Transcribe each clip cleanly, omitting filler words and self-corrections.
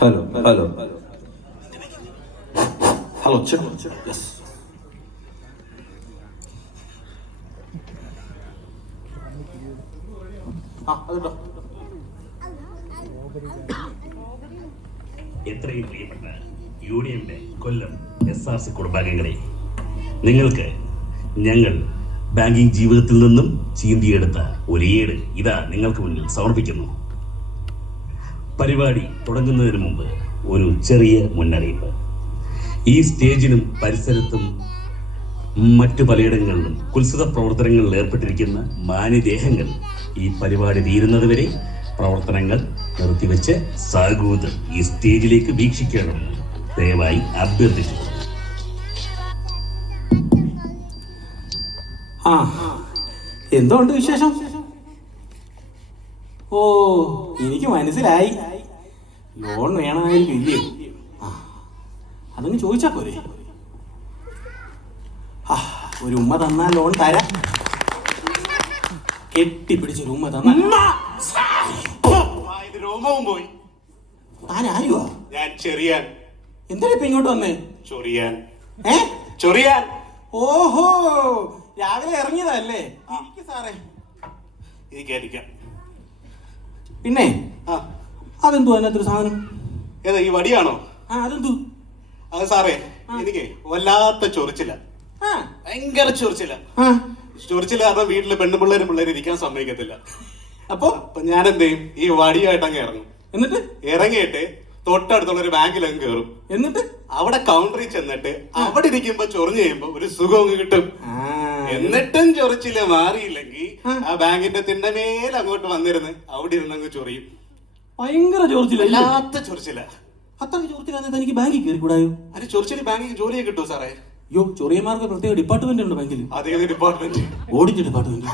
Hello hello hello yes. അതുണ്ടോ? എത്രയും പ്രിയപ്പെട്ട യൂണിയന്റെ കൊല്ലം SRC കുടുംബാംഗങ്ങളെ, നിങ്ങൾക്ക് ഞങ്ങൾ ബാങ്കിംഗ് ജീവിതത്തിൽ നിന്നും ചീന്തിയെടുത്ത ഒരേട് ഇതാ നിങ്ങൾക്ക് മുന്നിൽ സമർപ്പിക്കുന്നു. പരിപാടി തുടങ്ങുന്നതിന് മുമ്പ് ഒരു ചെറിയ മുന്നറിയിപ്പ്. ഈ സ്റ്റേജിനും പരിസരത്തും മറ്റു പലയിടങ്ങളിലും കുത്സിത പ്രവർത്തനങ്ങളിൽ ഏർപ്പെട്ടിരിക്കുന്ന മാന്യദേഹങ്ങൾ ഈ പരിപാടി തീരുന്നതുവരെ പ്രവർത്തനങ്ങൾ നിർത്തിവെച്ച് സാഗൂതം ഈ സ്റ്റേജിലേക്ക് വീക്ഷിക്കണമെന്ന് ദയവായി അഭ്യർത്ഥിച്ചു. എന്തുകൊണ്ട് വിശേഷം? ഓ, എനിക്ക് മനസ്സിലായി. ലോൺ വേണമായിരിക്കും ഇല്ലയോ? അതങ്ങ് ചോദിച്ചാ പോരെ. ഒരു ഉമ്മ തന്നാൽ ലോൺ തരാം. കെട്ടിപ്പിടിച്ചൊരു ഉമ്മ തന്നാൽ രോമവും പോയി. താൻ ആരുവാ? ഞാൻ ചെറിയാൻ. എന്തിനാ ഇപ്പൊ ഇങ്ങോട്ട് വന്നേ? ചൊറിയാൻ. ചൊറിയാൻ? ഓഹോ, രാവിലെ ഇറങ്ങിയതല്ലേ? സാറേ ഇരിക്കാം. പിന്നെ അതെന്തു അതിനകത്തൊരു സാധനം? ഏതാ, ഈ വടിയാണോ? അതെന്തു? അത് സാറേ, എനിക്ക് വല്ലാത്ത ചൊറിച്ചില്ല, ഭയങ്കര ചൊറിച്ചില്ല. ചൊറിച്ചില്ല കാരണം വീട്ടില് പെണ്ണുപിള്ളേരും ഇരിക്കാൻ സമ്മതിക്കത്തില്ല. അപ്പൊ ഞാൻ എന്ത് ചെയ്യും, ഈ വടിയായിട്ട് അങ്ങ് ഇറങ്ങും. എന്നിട്ട് ഇറങ്ങിയിട്ട് തൊട്ടടുത്തുള്ള ഒരു ബാങ്കിലങ്ങ് കയറും. എന്നിട്ട് അവിടെ കൗണ്ടറിൽ ചെന്നിട്ട് അവിടെ ഇരിക്കുമ്പോ ചൊറിഞ്ഞു കഴിയുമ്പോ ഒരു സുഖം കിട്ടും. എന്നിട്ടും ചൊറിച്ചില്ല മാറിയില്ലെങ്കിൽ ആ ബാങ്കിന്റെ തിണ്ണമേൽ അങ്ങോട്ട് വന്നിരുന്ന് അവിടെ ഇരുന്നങ്ങ് ചൊറിയും. ഭയങ്കര ചൊറിച്ചില്ല, വല്ലാത്ത ചൊറിച്ചില്ല. അത്ര ചൊറിച്ചില്ലാതെ എനിക്ക് ബാങ്കിൽ കയറി കൂടായോ? അതിന് ചൊറിച്ചില് ബാങ്കിൽ ജോലിയെ കിട്ടുമോ സാറേ? അയ്യോ, ചൊറിയന്മാർക്ക് പ്രത്യേക ഡിപ്പാർട്ട്മെന്റ് ഉണ്ട് ബാങ്കിൽ. അതേത് ഡിപ്പാർട്ട്മെന്റ്? Audit department.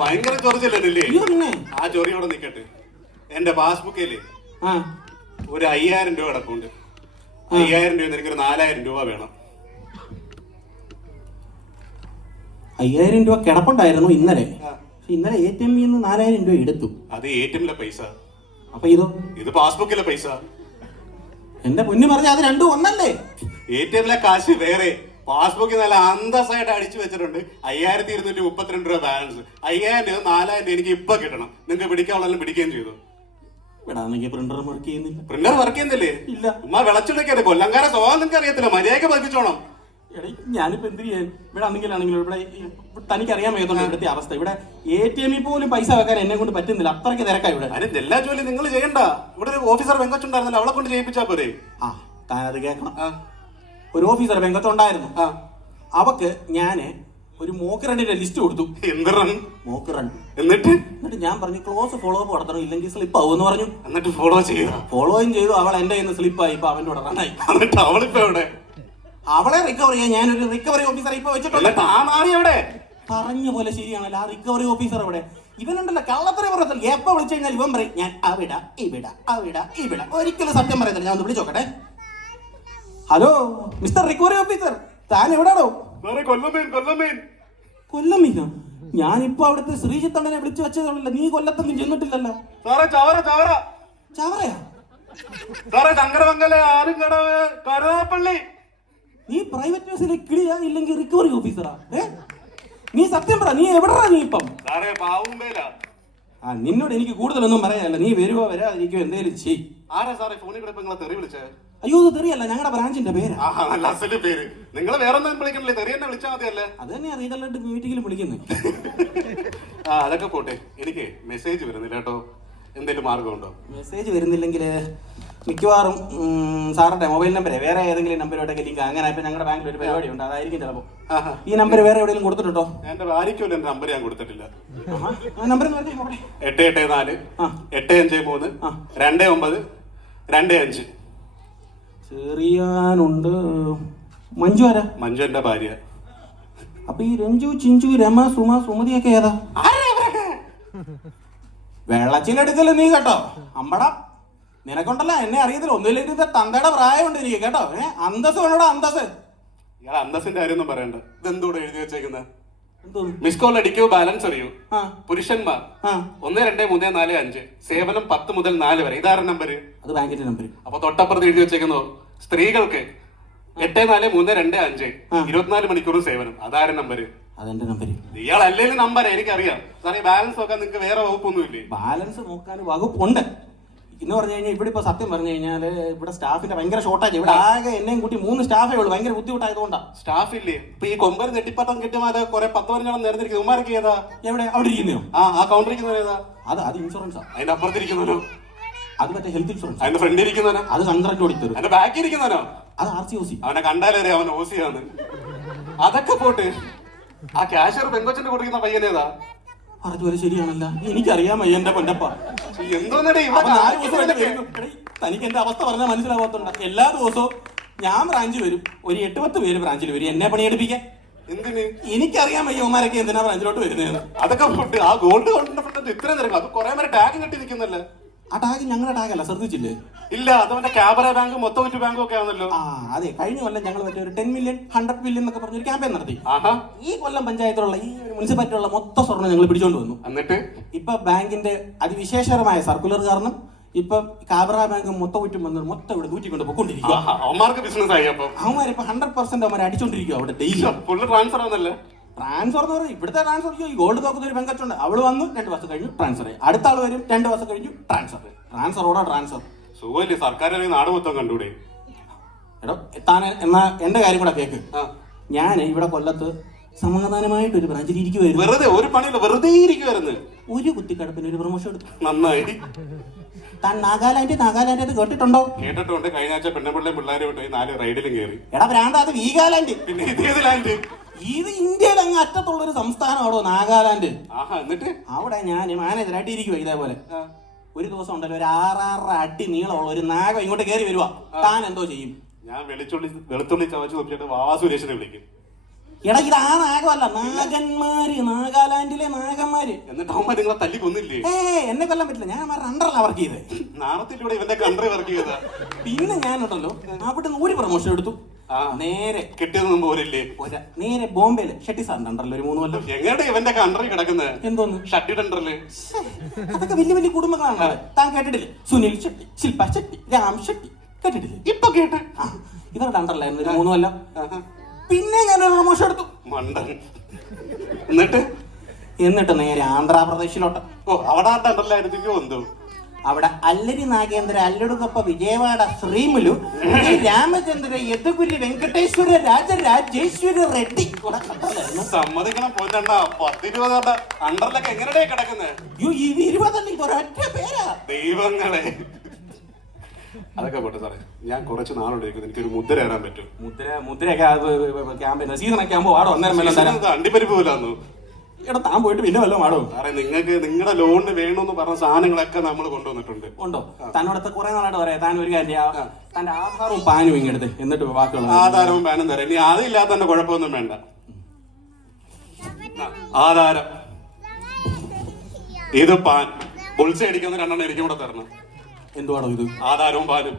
ഭയങ്കര ചൊറിച്ചില്ലേ? പിന്നെ ആ ചൊറിയോടെ നിക്കട്ടെ. എന്റെ പാസ്ബുക്കില് ഒരു 5000 രൂപ കിടപ്പുണ്ട്. 5000 രൂപ എനിക്കൊരു 4000 രൂപ വേണം. 5000 രൂപ കിടപ്പുണ്ടായിരുന്നു ഇന്നലെ. ഇന്നലെ ATM നിന്ന് 4000 രൂപ എടുത്തു. അത് ATM-ലെ പൈസ. അപ്പൊ ഇത് പാസ്ബുക്കിലെ പൈസ. എന്റെ പൊന്നു പറഞ്ഞ അത് രണ്ടും ഒന്നല്ലേ? ATM-ലെ കാശ് വേറെ, പാസ്ബുക്കിൽ നല്ല അന്തസ്സായിട്ട് അടിച്ചു വെച്ചിട്ടുണ്ട് 5232 രൂപ ബാലൻസ്. 5000 രൂപ 4000 എനിക്ക് ഇപ്പൊ കിട്ടണം. നിങ്ങൾക്ക് പിടിക്കാനുള്ളതെല്ലാം പിടിക്കുകയും ചെയ്തു. പ്രിന്റർ വർക്ക് ചെയ്യുന്നില്ല. പ്രിന്റർ വർക്ക് ചെയ്യുന്നില്ലേ? ഇല്ല. ഉമ്മ വിളച്ചെടുക്കരുത്. കൊല്ലംകാരെ സ്വഭാവം നിങ്ങൾക്ക് അറിയത്തില്ല. മര്യാദയ്ക്ക് പഠിപ്പിച്ചോണം. ഞാനിപ്പോ എന്ത് ചെയ്യാൻ? ഇവിടെ ആണെങ്കിലും ഇവിടെ തനിക്കറിയാൻ വയ്യതുകൊണ്ട് ഇവിടുത്തെ അവസ്ഥ. ഇവിടെ ATM-ൽ പോലും പൈസ വെക്കാൻ എന്നെ കൊണ്ട് പറ്റുന്നില്ല, അത്രയ്ക്ക് തിരക്കാ ഇവിടെ. അതിന് എല്ലാ ജോലി നിങ്ങൾ ചെയ്യണ്ട. ഇവിടെ ഒരു ഓഫീസർ വെങ്കച്ചുണ്ടായിരുന്നല്ലോ, അവളെ കൊണ്ട് ചെയ്യിപ്പിച്ചാ പോരെ? താനത് കേൾക്കണം. ഒരു ഓഫീസർ വെങ്കച്ചുണ്ടായിരുന്നു. അവക്ക് ഞാന് ഒരു മോക്ക് റണ്ണിന്റെ ലിസ്റ്റ് കൊടുത്തു. എന്ത് റൺ? Mock run. എന്നിട്ട് ഞാൻ പറഞ്ഞു ക്ലോസ് ഫോളോ അപ്പ് നടത്തണം, ഇല്ലെങ്കിൽ സ്ലിപ്പ് ആവും എന്ന് പറഞ്ഞു. എന്നിട്ട് ഫോളോ ചെയ്തു. ഫോളോയും ചെയ്തു. അവൾ എന്റെ കയ്യിൽ നിന്ന് സ്ലിപ്പായി. ഇപ്പൊ അവന്റെ കൂടെ റണ്ണായി. എന്നിട്ട് അവളിപ്പോ എവിടെ? അവളെ റിക്കവർ ചെയ്യാൻ ഞാനൊരു റിക്കവറി ഓഫീസറെ ഇപ്പൊ വെച്ചിട്ടുണ്ട്. പറഞ്ഞ പോലെ ശരിയാണല്ലോ, ആ റിക്കവറി ഓഫീസർ അവിടെ. ഇവനുണ്ടല്ലോ കള്ളത്തരം പറയത്തില്ല. എപ്പോ വിളിച്ചു കഴിഞ്ഞാൽ ഇവൻ പറയും ഞാൻ അവിടെ ഇവിടെ. ഒരിക്കലും സത്യം പറയത്തില്ല. ഞാൻ ഒന്ന് വിളിച്ചോക്കട്ടെ. ഹലോ മിസ്റ്റർ റിക്കവറി ഓഫീസർ, താൻ എവിടാണോ? കൊല്ലം മീനോ? ഞാനിപ്പോ അവിടുത്തെ ശ്രീജിത്തണ്ണനെ വിളിച്ചു വെച്ചതല്ല. നീ കൊല്ലത്തൊന്നും ചെന്നിട്ടില്ലല്ലോ. ചവറയാ? നീ പ്രൈവറ്റ് ബസ്സിലെ കിളിയാ, ഇല്ലെങ്കിൽ റിക്കവറി ഓഫീസറാ? നീ സത്യം പറ, നീ എവിടാ? നീ ഇപ്പം നിന്നോട് എനിക്ക് കൂടുതലൊന്നും പറയാനല്ല. നീ വരുവോ വരാതിരിക്കോ എന്തേലും ചെയ്. ആരാ സാറേ ഫോണിൽ കൂടെ നിങ്ങളെ തെറി വിളിച്ചേ? അയ്യോ, ഇത് തെറിയല്ല, ഞങ്ങളുടെ ബ്രാഞ്ചിന്റെ പേരാ. പേര് നിങ്ങൾ വേറെ ഒന്നും വിളിക്കണില്ലേ? തെറി തന്നെ വിളിച്ചാൽ മതിയല്ലേ? അത് തന്നെയാ റീഡറിട്ട് മീറ്റിംഗിൽ വിളിക്കുന്നത്. അതൊക്കെ പോട്ടെ, എനിക്ക് മെസ്സേജ് വരുന്നില്ല കേട്ടോ. എന്തെങ്കിലും മാർഗമുണ്ടോ? മെസ്സേജ് വരുന്നില്ലെങ്കിൽ മിക്കവാറും സാറിന്റെ മൊബൈൽ നമ്പരെ വേറെ ഏതെങ്കിലും നമ്പരോട്ടൊക്കെ ലിങ്ക് അങ്ങനെ. ഇപ്പൊ ഞങ്ങളുടെ ബാങ്കിൽ ഒരു പരിപാടി ഉണ്ട്, അതായിരിക്കും ചിലപ്പോ. ഈ നമ്പർ വേറെ എവിടെയെങ്കിലും കൊടുത്തിട്ടുണ്ടോ? എന്റെ ഭാര്യയ്ക്കും എന്റെ നമ്പർ ഞാൻ കൊടുത്തിട്ടില്ല. നമ്പർ 884 853 2925. ചെറിയാനുണ്ട്. മഞ്ജു ആരാ? മഞ്ജു എന്റെ ഭാര്യ. അപ്പൊ ഈ രഞ്ജു, ചിഞ്ചു, രമ, സുമ, സുമതിയൊക്കെ ഏതാ? വെള്ളച്ചിലെടുക്കല് നീ കേട്ടോ. അമ്പടാ, നിനക്കുണ്ടല്ലോ എന്നെ അറിയത്തില്ല. ഒന്നുമില്ലെങ്കിൽ തന്തയുടെ പ്രായമുണ്ട് എനിക്ക് കേട്ടോ. അന്തസ് വേണോടാ, അന്തസ്. ഇയാൾ അന്തസ്സിന്റെ കാര്യമൊന്നും പറയണ്ട. ഇതെന്തൂടെ എഴുതി വെച്ചേക്കുന്നത്? എന്തോന്ന്? മിസ് കോൾ അടിക്കൂ, ബാലൻസ് അറിയൂ. ആ പുരുഷന്മാർ ആ 1 2 3 4 5 സേവനം 10 മുതൽ 4 വരെ. ഇതാരുടെ നമ്പർ? അത് ബാങ്കിന്റെ നമ്പർ. അപ്പൊ തൊട്ടപ്പുറത്ത് എഴുതി വെച്ചേക്കുന്നു സ്ത്രീകൾക്ക് 8 4 3 2 5 24 മണിക്കൂറും സേവനം. അതാരുടെ നമ്പർ? അതെന്റെ നമ്പർ. ഇയാൾ അല്ലേലും നമ്പർ എനിക്കറിയാം സാറേ. ബാലൻസ് നോക്കാൻ നിങ്ങൾക്ക് വേറെ വകുപ്പൊന്നുമില്ലേ? ബാലൻസ് നോക്കാൻ വകുപ്പുണ്ട്. എന്ന് പറഞ്ഞു കഴിഞ്ഞാൽ ഇവിടെ ഇപ്പൊ സത്യം പറഞ്ഞു കഴിഞ്ഞാല് ഇവിടെ സ്റ്റാഫിന്റെ ഭയങ്കര ഷോർട്ടേജ്. ഇവിടെ ആകെ എന്നെയും കൂട്ടി 3 സ്റ്റാഫേ ഉള്ളൂ. ഭയങ്കര ബുദ്ധിമുട്ടായതുകൊണ്ടാണ്. സ്റ്റാഫ് ഇല്ലേ? ഇപ്പൊ ഈ കൊമ്പര് നെട്ടിപ്പട്ടം കിട്ടുമാരെ കുറെ 10 പേരെണ്ണം നേർന്നിരിക്കുന്നു. ഉമ്മാരൊക്കെ ഏതാ? എവിടെ? അവിടെ ഇരിക്കുന്നോ? ആ കൗണ്ടർ ഇരിക്കുന്നവൻ ഏതാ? അത് ഇൻഷുറൻസാ. അതിന്റെ അപ്പുറത്തിരിക്കുന്നവനോ? അത് മറ്റേ ഹെൽത്ത് ഇൻഷുറൻസ്. അതിന്റെ ഫ്രണ്ട് ഇരിക്കുന്നവനോ? അത് കൺട്രാക്ട് ഓടിത്തരും. അതിന്റെ ബാക്കി ഇരിക്കുന്നവനോ? അത് RCOC. അവനെ കണ്ടാലേ അവൻ ഓസിയാന്ന്. അതൊക്കെ പോട്ട് ആ ക്യാഷ്യർ പെങ്കൊച്ചിന്റെ കൊടുക്കുന്ന പയ്യനേതാ? പറഞ്ഞ ശരിയാണല്ല. എനിക്കറിയാം എന്റെ പൊന്നപ്പ. എന്തോന്നടേ തനിക്ക് എന്റെ അവസ്ഥ പറഞ്ഞാൽ മനസ്സിലാവാത്തുണ്ട്. എല്ലാ ദിവസവും ഞാൻ ബ്രാഞ്ചിൽ വരും. ഒരു 8-10 പേര് ബ്രാഞ്ചിൽ വരും എന്നെ പണിയെടുപ്പിക്കാൻ. എന്തിന്? എനിക്കറിയാം അയ്യന്മാരൊക്കെ എന്തിനാ ബ്രാഞ്ചിലോട്ട് വരുന്നത്. അതൊക്കെ പോട്ട് ആ ഗോൾഡ് കൗണ്ടറിന്റെ ഇത്രയും നിരക്കും. അത് കുറെ പേര് ടാഗ് കെട്ടി നിൽക്കുന്നല്ലേ? ആ ടാഗ് ഞങ്ങളുടെ ടാഗല്ല, ശ്രദ്ധിച്ചില്ലേ? ഇല്ല, അതവന്റെ ക്യാബറ ബാങ്ക് മൊത്തം ബാങ്കും ഒക്കെ ആണല്ലോ. ആ അതെ, കഴിഞ്ഞ കൊല്ലം ഞങ്ങൾ മറ്റേ ഒരു 10 മില്യൺ 100 മില്യൺ എന്നൊക്കെ പറഞ്ഞൊരു ക്യാമ്പയിൻ നടത്തി. ഈ കൊല്ലം പഞ്ചായത്തിലുള്ള ഈ മുനിസിപ്പാലിറ്റിയുള്ള മൊത്തം സ്വർണ്ണം ഞങ്ങൾ പിടിച്ചോണ്ട് വന്നു. എന്നിട്ട് ഇപ്പൊ ബാങ്കിന്റെ അതിവിശേഷകരമായ സർക്കുലർ കാരണം ഇപ്പൊ കാബറ ബാങ്ക് മൊത്തം ഇവിടെ ഊറ്റിക്കൊണ്ട് പൊക്കൊണ്ടിരിക്കുക. അവന്മാർക്ക് ബിസിനസ് ആയി. അപ്പൊ അവന്മാരിപ്പോ 100% അവന്മാർ അടിച്ചോണ്ടിരിക്കുക അവിടെ ഡെയിലി. ഫുള്ള് ട്രാൻസ്ഫർ ആവുന്നല്ലേ? ട്രാൻസ്ഫർ എന്ന് പറഞ്ഞാൽ ഇവിടുത്തെ ട്രാൻസ്ഫർ ഈ ഗോൾഡ് നോക്കുന്ന ഒരു പെങ്കച്ചുണ്ട്. അവള് വന്നു 2 വർഷം കഴിഞ്ഞു ട്രാൻസ്ഫർ ആയി. അടുത്ത ആൾ വരും 2 വർഷം കഴിഞ്ഞു ട്രാൻസ്ഫറോടാ ട്രാൻസ്ഫർ. സുഖമില്ലേ? സർക്കാർ നാട് മൊത്തം കണ്ടൂടെ? എടോ താൻ എന്നാ എന്റെ കാര്യം കൂടെ കേക്ക്. ഞാൻ ഇവിടെ കൊല്ലത്ത് സമാധാനമായിട്ട് ഒരു ബ്രാഞ്ചിൽ ഇരിക്കുവായിരുന്നു. വെറുതെ ഒരു പണിയില്ല, വെറുതെ ഇരിക്കുവായിരുന്നു. ഒരു കുത്തിക്കടപ്പിന് ഒരു പ്രൊമോഷൻ എടുത്തു. നന്നായി. താൻ നാഗാലാൻഡ് അത് കേട്ടിട്ടുണ്ടോ? കേട്ടിട്ടുണ്ട്. കഴിഞ്ഞ ആഴ്ച പെണ്ണപ്പിള്ളയും പിള്ളേരെ വിട്ട് 4 റൈഡിലും കയറി. എടാ ഭ്രാന്ത, അത് വീഗാലാൻഡ്. പിന്നെ ഇതേത് ലാൻഡ്? ഇത് ഇന്ത്യയിൽ അങ്ങ് അറ്റത്തുള്ള ഒരു സംസ്ഥാനമാണോ നാഗാലാൻഡ്. എന്നിട്ട് അവിടെ ഞാൻ മാനേജറായിട്ട് ഇരിക്കുവോ ഇതേപോലെ. ഒരു ദിവസം ഉണ്ടല്ലോ ഒരു 6 അടി നീളമുള്ള ഒരു നാഗം ഇങ്ങോട്ട് കയറി വരുവാ. താൻ എന്തോ ചെയ്യും? ഞാൻ വെളുത്തുള്ളി ചവച്ച് നോക്കിയിട്ട് വാ സുരേഷിനെ വിളിക്കും. എടാ ഇത് ആ നാഗമല്ല, നാഗന്മാര്, നാഗാലാൻഡിലെ നാഗന്മാര്. എന്നിട്ട് അവന്മാർ നിങ്ങളെ തല്ലി കൊന്നില്ലേ? എന്നെ കൊല്ലാൻ പറ്റില്ല, ഞാൻ അവരുടെ അണ്ടറല്ല വർക്ക് ചെയ്തത്. നാളത്തിലൂടെ ഇവന്റെ കൺട്രി വർക്ക് ചെയ്താ. പിന്നെ ഞാനുണ്ടല്ലോ അവിടെ നിന്ന് ഒരു പ്രൊമോഷൻ എടുത്തു. നേരെ കിട്ടിയതൊന്നും പോരില്ലേ? നേരെ ബോംബെയില് ഷെട്ടി സാറിന്റെ അണ്ടറിൽ ഒരു 3 കൊല്ലം. എങ്ങടെ ഇവന്റെ കൺട്രി കിടക്കുന്നത്? എന്തോന്ന് ഷട്ടി അണ്ടറില്? അതൊക്കെ വലിയ വലിയ കുടുംബങ്ങളാണ്. താൻ കേട്ടിട്ടില്ലേ? സുനിൽ ഷെട്ടി, ശില്പ ഷെട്ടി, രാം ഷെട്ടി കേട്ടിട്ടില്ലേ? ഇപ്പൊ കേട്ട്. ഇവരുടെ അണ്ടറിലായിരുന്നു ഒരു 3 കൊല്ലം. പിന്നെ ഞാനൊരു പ്രൊമോഷൻ എടുത്തു. മണ്ടൻ. എന്നിട്ട് നേരെ ആന്ധ്രാപ്രദേശിലോട്ട്. അവിടെ അണ്ടറിലായിരുന്നു എന്തോ. അവിടെ അല്ലരി നാഗേന്ദ്ര, അല്ലടുകപ്പ, വിജയവാഡ, ശ്രീമുലു, രാമചന്ദ്ര, യദുഗുരി, വെങ്കടേശ്വര, രാജരാജേശ്വര റെഡ്ഡി. സമ്മതിക്കണം പോറ്റണ്ട. 10-20 അണ്ടറിലൊക്കെ എങ്ങനെയാ കിടക്കുന്നത്? 20 ഒരൊറ്റ പേരാ. ദൈവങ്ങളെ. അതൊക്കെ പോട്ടെ സാറേ, ഞാൻ കുറച്ച് നാളോടേക്ക് എനിക്കൊരു മുദ്ര ഇടാൻ പറ്റും. മുദ്രയൊക്കെ സീസണൊക്കെ ആകുമ്പോ വാടോ അണ്ടിപ്പരിപ്പ് പോലാന്നു. എടാ താൻ പോയിട്ട് പിന്നെ വല്ലതും ആടോ? സാറേ, നിങ്ങൾക്ക് നിങ്ങളുടെ ലോണിന് വേണമെന്ന് പറഞ്ഞ സാധനങ്ങളൊക്കെ നമ്മൾ കൊണ്ടുവന്നിട്ടുണ്ട്. ഉണ്ടോ? തന്നോടത്തെ കുറെ നാളായിട്ട് പറയാം. താൻ ഒരു കാര്യം, തന്റെ ആധാരവും പാനും ഇങ്ങെടുത്ത് എന്നിട്ട് ബാക്കിയുള്ള ആധാരവും പാനും തരാം. ഇനി അതില്ലാത്ത തന്നെ കുഴപ്പമൊന്നും വേണ്ട. ആധാരം, ഇത് പാൻ, ബുൾസ അടിക്കുന്ന 2 എനിക്കും കൂടെ തരണം. എന്തുവാടോ ഇത്? ആധാരവും പാനും.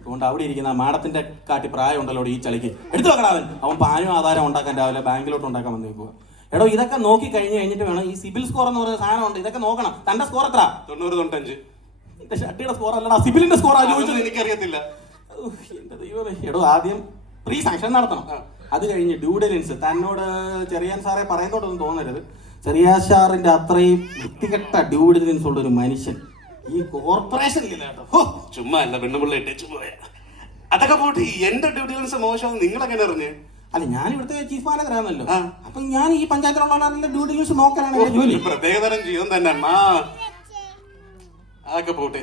അതുകൊണ്ട് അവിടെ ഇരിക്കുന്ന മാഡത്തിന്റെ കാട്ടി പ്രായം ഉണ്ടല്ലോ ഈ ചളിക്ക്. എടുത്തു വെക്കടാ. അവൻ പാനും ആധാരം ഉണ്ടാക്കാൻ രാവിലെ ബാങ്കിലോട്ട് ഉണ്ടാക്കാൻ വന്നേക്കുക. എടോ ഇതൊക്കെ നോക്കി കഴിഞ്ഞിട്ട് വേണം. ഈ സിബിൽ സ്കോർ എന്ന് പറയുന്ന സാധനം ഉണ്ട്, ഇതൊക്കെ നോക്കണം. തന്റെ സ്കോർ എത്ര? 90-95. എന്റെ ഷട്ടിയുടെ സ്കോർ അല്ലടാ, സിബിലിന്റെ സ്കോർ ചോദിച്ചത്. എനിക്കറിയത്തില്ല. എന്റെ ദൈവമേ. എടോ ആദ്യം പ്രീ സാങ്ഷൻ നടത്തണം. അത് കഴിഞ്ഞ് ഡ്യൂ ഡെലിജൻസ്. തന്നോട് ചെറിയാൻ സാറെ പറയുന്നോടൊന്നും തോന്നരുത്. ചെറിയാൻ സാറിന്റെ അത്രയും വൃത്തികെട്ട ഡ്യൂ ഡെലിജൻസ് ഉള്ള ഒരു മനുഷ്യൻ ഈ കോർപ്പറേഷനിൽ ചുമ്മാ അല്ല പെണ്ണുപിള്ള ഇട്ടേച്ചു പോയ. അതൊക്കെ പോട്ടെ, എന്റെ ഡ്യൂ ഡെലിജൻസ് മോശം നിങ്ങൾ എങ്ങനെ അറിഞ്ഞ്? അല്ല, ഞാൻ ഇവിടുത്തെ ചീഫ് മാനേജർ ആണല്ലോ. അപ്പൊ ഞാൻ ഈ പഞ്ചായത്തിലുള്ള ഡ്യൂ ഡെലിജൻസ് നോക്കാനാണ് എന്റെ ജോലി. പ്രത്യേകതരം ജീവൻ തന്നെ. അതൊക്കെ പോട്ടെ,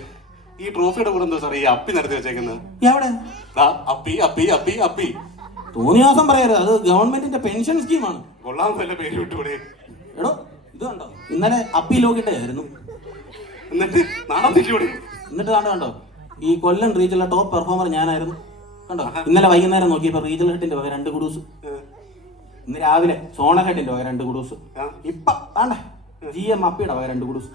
ഈ ട്രോഫിയുടെ കൂടെ എന്തോ സാറേ ഈ അപ്പി നടത്തി വെച്ചേക്കുന്നത്? എവിടെ? അപ്പി അപ്പി അപ്പി അപ്പി. തോന്നിയാസം പറയരുത്, അത് ഗവൺമെന്റിന്റെ പെൻഷൻ സ്കീമാണ്. കൊള്ളാൻ വല്ല പേര് വിട്ടുകൂടെ? എടോ ഇത് കണ്ടോ, ഇന്നലെ അപ്പി ലോകിട്ടായിരുന്നു. എന്നിട്ട് നാളെ തിരിച്ചുകൂടെ? എന്നിട്ട് കണ്ടോ, ഈ കൊല്ലം റീജിയനിലെ ടോപ്പ് പെർഫോമർ ഞാനായിരുന്നു. കണ്ടോ, ഇന്നലെ വൈകുന്നേരം നോക്കിയപ്പോ റീജിയണൽ ഹെഡിന്റെ വക 2 കുഡൂസ്. ഇന്ന് രാവിലെ സോണൽ ഹെഡിന്റെ വക 2 കുഡൂസ്. ഇപ്പൊ താണ്ടേ GM അപ്പിയുടെ വക 2 കുഡൂസ്.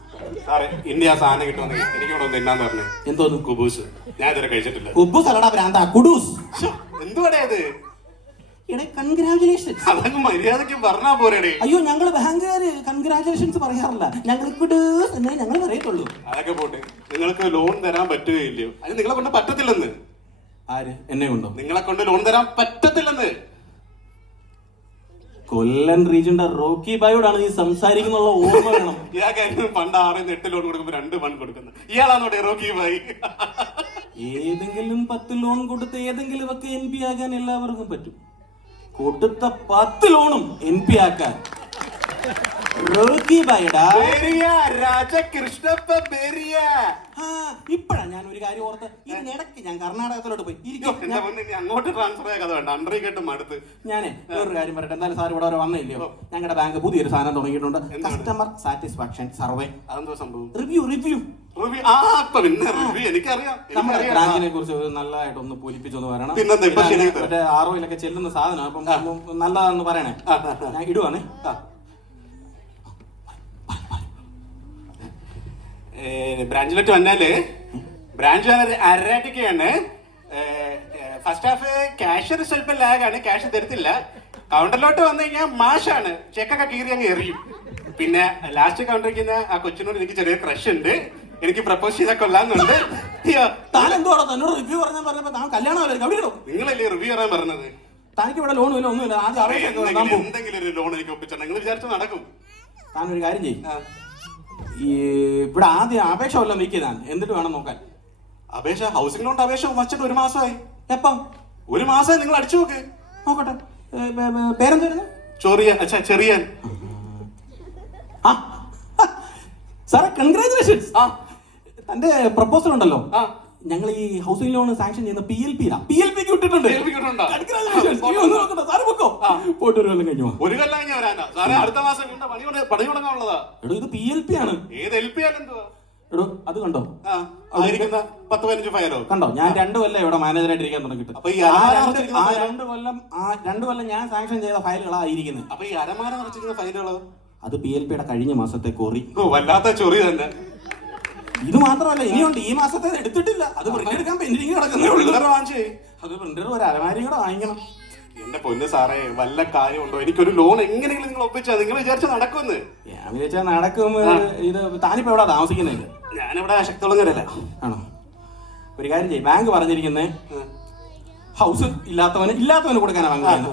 സാറേ, ഇന്ത്യ സാധനം കിട്ടുമെന്ന് എനിക്കിവിടെ തിന്നാന്ന് പറഞ്ഞു. എന്തോന്ന്? കുബൂസ്. ഞാൻ ഇതുവരെ കഴിച്ചിട്ടില്ല. കുബൂസ് അല്ലടാ ഭ്രാന്ത, കുഡൂസ്. എന്തുവാടേ അത്? എടേ കൺഗ്രാചുലേഷൻ. അതങ്ങ് മര്യാദക്ക് പറഞ്ഞാ പോരേടേ. അയ്യോ ഞങ്ങള് ബാങ്കുകാര് കൺഗ്രാചുലേഷൻസ് പറയാറില്ല, ഞങ്ങൾ എന്നേ ഞങ്ങൾ പറയത്തുള്ളൂ. അതൊക്കെ പോട്ടെ, നിങ്ങൾക്ക് ലോൺ തരാൻ പറ്റുകയില്ലയോ? അത് നിങ്ങളെ കൊണ്ട് പറ്റത്തില്ലെന്ന്. ആര്? എന്നെ കൊണ്ടോ? നിങ്ങളെ കൊണ്ട് ലോൺ തരാൻ പറ്റത്തില്ലെന്ന്. കൊല്ലം റീജിയന്റെ റോക്കി ബായോടാണ് നീ സംസാരിക്കുന്നുള്ള ഓർമ്മ വേണം. ഇയാൾക്ക് പണ്ട് 6-8 ലോൺ കൊടുക്കുമ്പോ 2 ഫണ്ട് കൊടുക്കുന്നത് ഇയാളാണോ റോക്കി ബായി? ഏതെങ്കിലും 10 ലോൺ കൊടുത്ത് ഏതെങ്കിലും ഒക്കെ NP ആകാൻ എല്ലാവർക്കും പറ്റും. കൊടുത്ത 10 ലോണും NP ആക്കാൻ റോക്കി ബായടാ. ഇപ്പഴാ ഞാൻ ഒരു കാര്യം ഓർത്ത്. ഇതിനിടയ്ക്ക് ഞാൻ കർണാടകത്തിലോട്ട് പോയി അങ്ങോട്ട് ട്രാൻസ്ഫർ ആകാതെ വേണ്ട, അണ്ടറിൽ കേട്ടും അടുത്ത്. ഞാനേ വേറൊരു കാര്യം പറയട്ടെ. എന്തായാലും സാർ ഇവിടെ വരെ വന്നില്ലയോ? ഞങ്ങളുടെ ബാങ്ക് പുതിയൊരു സാധനം തുടങ്ങിയിട്ടുണ്ട്, കസ്റ്റമർ സാറ്റിസ്ഫാക്ഷൻ സർവേ. അതെന്തോ സംഭവം? റിവ്യൂ എനിക്കറിയാം. നമ്മുടെ ബ്രാഞ്ചിനെ കുറിച്ച് നല്ലതായിട്ടൊന്ന് പൂരിപ്പിച്ചൊന്ന് പറയണം. മറ്റേ ROയിലൊക്കെ ചെല്ലുന്ന സാധനം, അപ്പം നല്ലതാന്ന് പറയണേ. ഞാൻ ഇടുവാണേ. ബ്രാഞ്ചിലോട്ട് വന്നാല് ബ്രാഞ്ച് അരാട്ടിക്കാണ്. ഫസ്റ്റ് ഹാഫ് ക്യാഷ് സ്വല്പം ലാഗാണ്, ക്യാഷ് തരത്തില്ല. കൗണ്ടറിലോട്ട് വന്നു കഴിഞ്ഞാൽ മാഷാണ്, ചെക്കൊക്കെ കീറി അങ്ങ് എറിയും. പിന്നെ ലാസ്റ്റ് കൗണ്ടറിക്കുന്ന ആ കൊച്ചിനോട് എനിക്ക് ചെറിയ ക്രഷ് ഉണ്ട്, എനിക്ക് പ്രപ്പോസ് ചെയ്താൽ കൊള്ളാന്നുണ്ട്. റിവ്യൂ പറഞ്ഞാൽ പറഞ്ഞപ്പോ താൻ കല്യാണം നിങ്ങളല്ലേ റിവ്യൂ പറയാൻ പറഞ്ഞത്? തനിക്ക് ഇവിടെ ലോൺ ഇല്ല, ഒന്നുമില്ല. എന്തെങ്കിലും ഒരു ലോൺ എനിക്ക് ഒപ്പിച്ചാൽ നിങ്ങൾ വിചാരിച്ചു നടക്കും. താൻ ഒരു കാര്യം ചെയ്യും, ഈ ഇവിടെ ആദ്യം അപേക്ഷ വല്ലതും വെക്കാൻ, എന്നിട്ട് വേണം നോക്കാൻ. അപേക്ഷ ഹൗസിംഗ് ലോൺ അപേക്ഷ വച്ചിട്ട് 1 മാസമായി. എപ്പം? 1 മാസമായി. നിങ്ങൾ അടിച്ചു നോക്ക്. നോക്കട്ടെ. പേരെന്തായിരുന്നു? ചെറിയാൻ. സാറേ കൺഗ്രാചുലേഷൻസ്. തന്റെ പ്രപ്പോസൽ ഉണ്ടല്ലോ, ഞങ്ങൾ ഈ ഹൗസിംഗ് ലോൺ സാങ്ഷൻ ചെയ്യുന്ന PLPക്ക് വിട്ടിട്ടുണ്ട്. പോയിട്ട് ഒരു കൊല്ലം കഴിഞ്ഞു. ഒരു കൊല്ലം കഴിഞ്ഞ വരാനാ സാറേ? അടുത്ത മാസം പണി തുടങ്ങാനുള്ളതാ. എടോ ഇത് PLP ആണ്. ഏത് LP ആണെന്തുവാ? എടോ അത് കണ്ടോ? 10-15 ഫയലോ കണ്ടോ? ഞാൻ 2 കൊല്ലം ഇവിടെ മാനേജറായിട്ട് ഇരിക്കാൻ തുടങ്ങിയിട്ട്. അപ്പൊ ഈ 2 കൊല്ലം ഞാൻ സാങ്ഷൻ ചെയ്ത ഫയലുകളായിരിക്കുന്നത്. അപ്പൊ ഈ അരമാര നിറച്ചിരിക്കുന്ന ഫയലുകളോ? അത് PLPയുടെ കഴിഞ്ഞ മാസത്തെ കൊറി. വല്ലാത്ത ചൊറി തന്നെ. ഇത് മാത്രമല്ല, ഇനിയുണ്ട്. ഈ മാസത്തെ എടുത്തിട്ടില്ല, അത് പ്രിന്റ് എടുക്കാൻ പെൻഡിങ് കിടക്കുന്നേ ഉള്ളൂ. അത് പ്രിന്റർ ഒരു അലമാരി കൂടെ വാങ്ങിക്കണം. എന്റെ പൊന്ന് സാറേ, വല്ല കാര്യമുണ്ടോ? എനിക്കൊരു ലോൺ എങ്ങനെയെങ്കിലും നിങ്ങൾ ഒപ്പിച്ചാ നിങ്ങൾ വിചാരിച്ച നടക്കുമെന്ന്? ഞാൻ വിചാരിച്ചാൽ നടക്കും. ഇത് താനിപ്പോ എവിടെ താമസിക്കുന്നത്? ഞാനിവിടെ ശക്തികുളങ്ങരല്ല. ആണോ? ഒരു കാര്യം ചെയ്യും, ബാങ്ക് പറഞ്ഞിരിക്കുന്നേ ഹൗസ് ഇല്ലാത്തവന് കൊടുക്കാനാ ബാങ്ക്.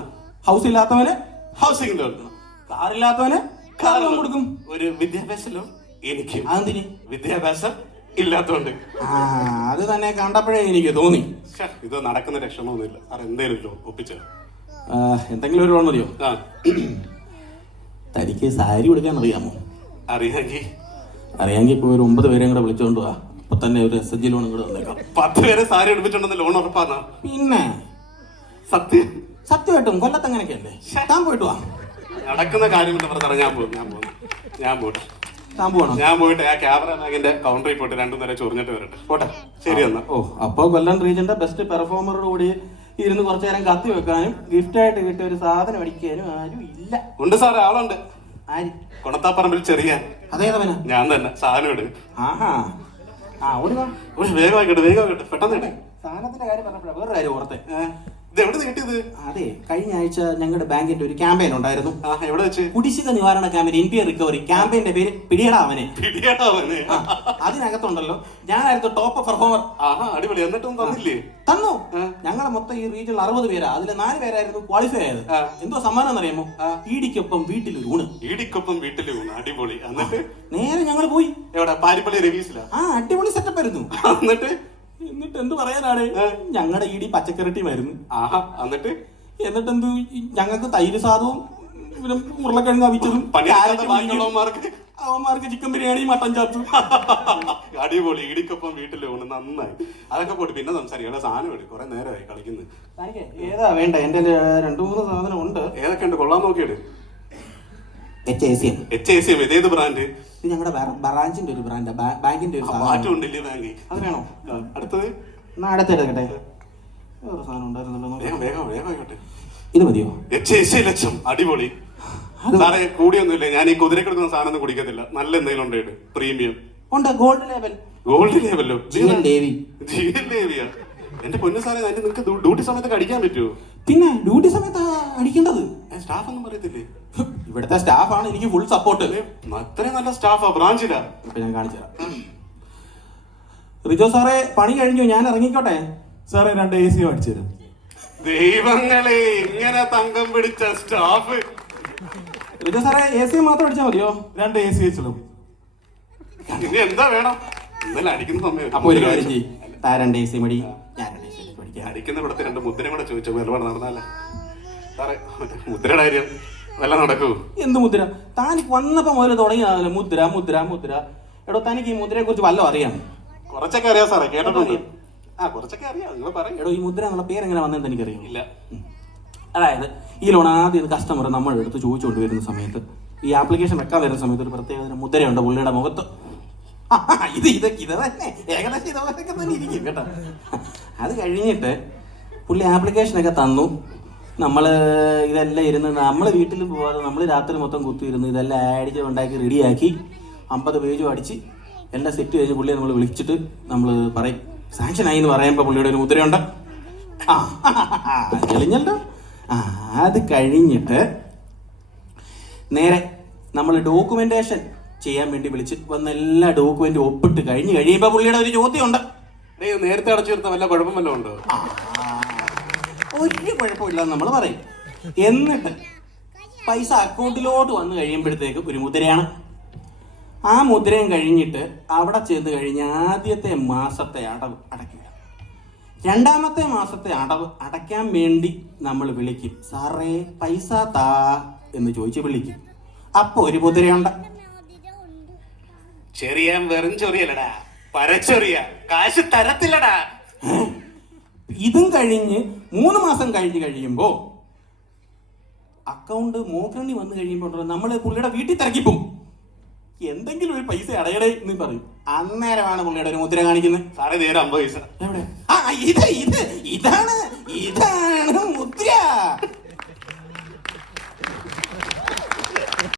ഹൗസ് ഇല്ലാത്തവന് ഹൗസിംഗ് ലോൺ, കാറില്ലാത്തവന് കാർ ലോൺ കൊടുക്കും. ഒരു വിദ്യാഭ്യാസ ലോൺ എനിക്ക്. അതെന്തിന്? വിദ്യാഭ്യാസം ഇല്ലാത്തോണ്ട്. അത് തന്നെ കണ്ടപ്പോഴേ എനിക്ക് തോന്നി ഇത് നടക്കുന്ന ലക്ഷണമൊന്നുമില്ല. സാർ എന്തേലും ഒപ്പിച്ചോ? എന്തെങ്കിലും ഒരു ലോൺ മതിയോ? തനിക്ക് സാരി കൊടുക്കാൻ അറിയാമോ? അറിയാമെങ്കിൽ ഇപ്പൊ ഒരു 9 പേരെയും കൂടെ വിളിച്ചോണ്ട് പോവാ. ഇപ്പൊ തന്നെ ഒരു SHG ലോൺ കൂടെ വന്നേക്കാം. 10 പേരെ സാരി എടുപ്പിച്ചോണ്ടെന്ന് ലോൺ ഉറപ്പാന്നാ? പിന്നെ സത്യമായിട്ടും കൊല്ലത്ത് അങ്ങനെയൊക്കെയല്ലേ. താൻ പോയിട്ട് വാ. നടക്കുന്ന കാര്യം ഞാൻ പോയിട്ട് ആ ക്യാമറ ബാഗിന്റെ കൗണ്ടറിൽ പോയിട്ട് 2 നേരം ചൊറിഞ്ഞിട്ട് വരട്ടെ. പോട്ടെ, ശരി എന്നാ. അപ്പൊ കൊല്ലം റീജിയന്റെ ബെസ്റ്റ് പെർഫോമറോട് കൂടി ഇരുന്ന് കുറച്ചു നേരം കത്തി വെക്കാനും ഗിഫ്റ്റ് ആയിട്ട് കിട്ടിയ ഒരു സാധനം അടിക്കാനും ആരും ഇല്ല. ഉണ്ട് സാറേ, ആളുണ്ട്. ആര്? കൊണത്താപ്പറമ്പിൽ ചെറിയാൻ. അതേതവനാ? ഞാൻ തന്നെ. സാധനം എടു. വേഗമായിക്കോട്ടെ പെട്ടെന്ന്. സാധനത്തിന്റെ കാര്യം പറഞ്ഞപ്പോഴാ വേറെ കാര്യം ഓർത്തെ. ഇത് എവിടെ കിട്ടിയത്? അതെ, കഴിഞ്ഞ ആഴ്ച ഞങ്ങളുടെ ബാങ്കിന്റെ ഒരു ക്യാമ്പയിൻ ഉണ്ടായിരുന്നു. എവിടെ വെച്ച്? കുടിശ്ശിക നിവാരണ ക്യാമ്പയിൻ, NPA റിക്കവറി. ക്യാമ്പയിന്റെ പേര് പിടിയടാ അവനെ. അതിനകത്തുണ്ടല്ലോ ഞാനായിരുന്നു ടോപ്പ് പെർഫോമർ. അടിപൊളി. എന്നിട്ടും തന്നില്ലേ? തന്നു. ഞങ്ങളെ മൊത്തം ഈ റീജിയനിൽ 60 പേരാ. അതിൽ 4 പേരായിരുന്നു ക്വാളിഫൈ ആയത്. എന്തോ സമ്മാനം എന്നറിയാമോ? ഈടിക്കൊപ്പം വീട്ടിലൊരു ഊണ്. അടിപൊളി. എന്നിട്ട് നേരെ ഞങ്ങൾ പോയി. എവിടെ? പാരിപ്പള്ളി രവീസിലാ. അടിപൊളി സെറ്റപ്പ് ആയിരുന്നു. എന്നിട്ട് എന്ത് പറയാനാണ്, ഞങ്ങളുടെ ഈടി പച്ചക്കറി ടീമായിരുന്നു. എന്നിട്ട് എന്ത്, ഞങ്ങൾക്ക് തൈര് സാധവും ഉരുളക്കിഴങ്ങ് അവിച്ചതും അവന്മാർക്ക് ചിക്കൻ ബിരിയാണി മട്ടൻ ചാത്തും. അടിപൊളി. ഇടിക്കൊപ്പം വീട്ടിലൂണ്. നന്നായി. അതൊക്കെ പോട്ട് പിന്നെ സംസാരിക്കാം. സാധനം എടുക്കും. കുറെ നേരമായി കളിക്കുന്നത്. ഏതാ വേണ്ട? എന്റെ 2-3 സാധനം ഉണ്ട്. ഏതൊക്കെ ഉണ്ട്? കൊള്ളാൻ നോക്കിയിട്ട്. HACM. ഇതേത് ബ്രാൻഡ്? ഇത് ഞങ്ങളുടെ ബ്രാഞ്ചിന്റെ ഒരു ബ്രാൻഡ്, ബാങ്കിന്റെ ഒരു മാറ്റം ഉണ്ടല്ലേ ബാങ്ക്? അത് വേണോ? അടുത്തത് അടുത്തെടുക്കട്ടെ. വേറെ സാധനം ഉണ്ടായിരുന്നല്ലോ. വേഗം. ഇത് മതിയോ? HACM ലക്ഷം. അടിപൊളി. സാറേ കൂടിയൊന്നുമില്ല. ഞാൻ ഈ കുതിരക്ക് എടുക്കുന്ന സാധനം ഒന്നും കുടിക്കത്തില്ല. നല്ല എന്തെങ്കിലും ഉണ്ട്? പ്രീമിയം ഉണ്ട്. ഗോൾഡ് ലേവലോ? GN ദേവിയാ? എന്റെ പൊന്നു സാറേ, നിങ്ങൾക്ക് ഡ്യൂട്ടി സമയത്ത് അടിക്കാൻ പറ്റുമോ? പിന്നെ ഡ്യൂട്ടി സമയത്താ അടിക്കേണ്ടത്. സ്റ്റാഫ് ഒന്നും പറയത്തില്ലേ? ഇവിടുത്തെ സ്റ്റാഫാണ് എനിക്ക് ഫുൾ സപ്പോർട്ട്. അത്രയും നല്ല സ്റ്റാഫാ ബ്രാഞ്ചിലാ. ഇപ്പൊ ഞാൻ കാണിച്ചു തരാം. റിജോ സാറേ പണി കഴിഞ്ഞു, ഞാൻ ഇറങ്ങിക്കോട്ടെ? സാറേ 2 AC അടിച്ചു തരും. ദൈവങ്ങളെ, ഇങ്ങനെ തങ്കം പിടിച്ച സ്റ്റാഫ്. റിജോ സാറേ AC മാത്രം അടിച്ചാൽ മതിയോ? 2 AC വെച്ചോളൂ. ഇനി എന്താ വേണം? ഇന്നലെ അടിക്കുന്ന സമയം. അപ്പൊ ഒരു കാര്യം ചെയ്യ്, താ 2 AC മടി, ഞാൻ 2 AC പഠിക്കാം. അടിക്കുന്ന ഇവിടുത്തെ 2 മുദ്രയും കൂടെ ചോദിച്ചു ഒരുപാട് നടന്നാലേ. സാറേ മുദ്രയുടെ കാര്യം വല്ല നടക്കൂ? എന്ത് മുദ്ര? താനിക്ക് വന്നപ്പോ മുതൽ തുടങ്ങിയതാണല്ലോ മുദ്ര മുദ്ര മുദ്ര. എടോ തനിക്ക് ഈ മുദ്രയെ കുറിച്ച് വല്ലതും അറിയാം? കുറച്ചൊക്കെ അറിയാം സാറേ, കേട്ടിട്ടുണ്ട്. കുറച്ചൊക്കെ അറിയാം, നിങ്ങൾ പറയും. എടോ ഈ മുദ്ര എന്നുള്ള പേരെങ്ങനെ വന്നതെന്ന് എനിക്കറിയാം. ഇല്ല. അതായത് ഈ ലോൺ ആദ്യം കസ്റ്റമർ നമ്മുടെ അടുത്ത് ചോദിച്ചുകൊണ്ട് വരുന്ന സമയത്ത്, ഈ ആപ്ലിക്കേഷൻ വെക്കാൻ വരുന്ന സമയത്ത് ഒരു പ്രത്യേക മുദ്രയുണ്ട് പുള്ളിയുടെ മുഖത്ത്. ഇത് തന്നെ ഏകദേശം ഇതൊക്കെ തന്നെ ഇരിക്കും കേട്ടോ. അത് കഴിഞ്ഞിട്ട് പുള്ളി ആപ്ലിക്കേഷനൊക്കെ തന്നു. നമ്മൾ ഇതെല്ലാം ഇരുന്ന് നമ്മൾ വീട്ടിൽ പോകാതെ നമ്മൾ രാത്രി മൊത്തം കുത്തിയിരുന്ന് ഇതെല്ലാം അടിച്ച് ഉണ്ടാക്കി റെഡിയാക്കി 50 പേജും അടിച്ച് എല്ലാം സെറ്റ് കഴിഞ്ഞ് പുള്ളിയെ നമ്മൾ വിളിച്ചിട്ട് നമ്മൾ പറയും സാങ്ഷൻ ആയി എന്ന് പറയുമ്പോൾ പുള്ളിയുടെ ഒരു മുദ്രയുണ്ട്. തെളിഞ്ഞല്ലോ. അത് കഴിഞ്ഞിട്ട് നേരെ നമ്മൾ ഡോക്യുമെന്റേഷൻ ചെയ്യാൻ വേണ്ടി വിളിച്ച് വന്ന എല്ലാ ഡോക്യുമെന്റും ഒപ്പിട്ട് കഴിയുമ്പോൾ പുള്ളിയുടെ ഒരു ചോദ്യമുണ്ട്. നേരത്തെ അടച്ചു തീർത്ത വല്ല കുഴപ്പം വല്ലതും ഉണ്ടോ? ഒരു കുഴപ്പമില്ലെന്ന് നമ്മൾ പറയും. എന്നിട്ട് പൈസ അക്കൗണ്ടിലോട്ട് വന്നു കഴിയുമ്പോഴത്തേക്ക് ഒരു മുദ്രയാണ്. ആ മുദ്രയും കഴിഞ്ഞിട്ട് അവിടെ ചെന്ന് കഴിഞ്ഞ് ആദ്യത്തെ മാസത്തെ അടവ് അടയ്ക്കുക. 2ാമത്തെ മാസത്തെ അടവ് അടയ്ക്കാൻ വേണ്ടി നമ്മൾ വിളിക്കും. സാറേ പൈസ താ എന്ന് ചോദിച്ച് വിളിക്കും. അപ്പൊ ഒരു മുദ്രയുണ്ട്. ചെറിയാൻ വെറും ചൊറിയല്ലടാ, പരച്ചൊറിയ, കാശ് തരത്തില്ലടാ. ഇതും കഴിഞ്ഞ് 3 മാസം കഴിയുമ്പോ അക്കൗണ്ട് മോക്കണ്ണി വന്നു കഴിയുമ്പോൾ നമ്മൾ പുള്ളിയുടെ വീട്ടിൽ തിരക്കിപ്പോവും. എന്തെങ്കിലും ഒരു പൈസ അടയടേ എന്ന് പറയും. അന്നേരമാണ് പുള്ളിയുടെ ഒരു മുദ്ര കാണിക്കുന്നത്. സാറേ നേരെ 50 പൈസ. എവിടെ? ഇതാണ് മുദ്ര.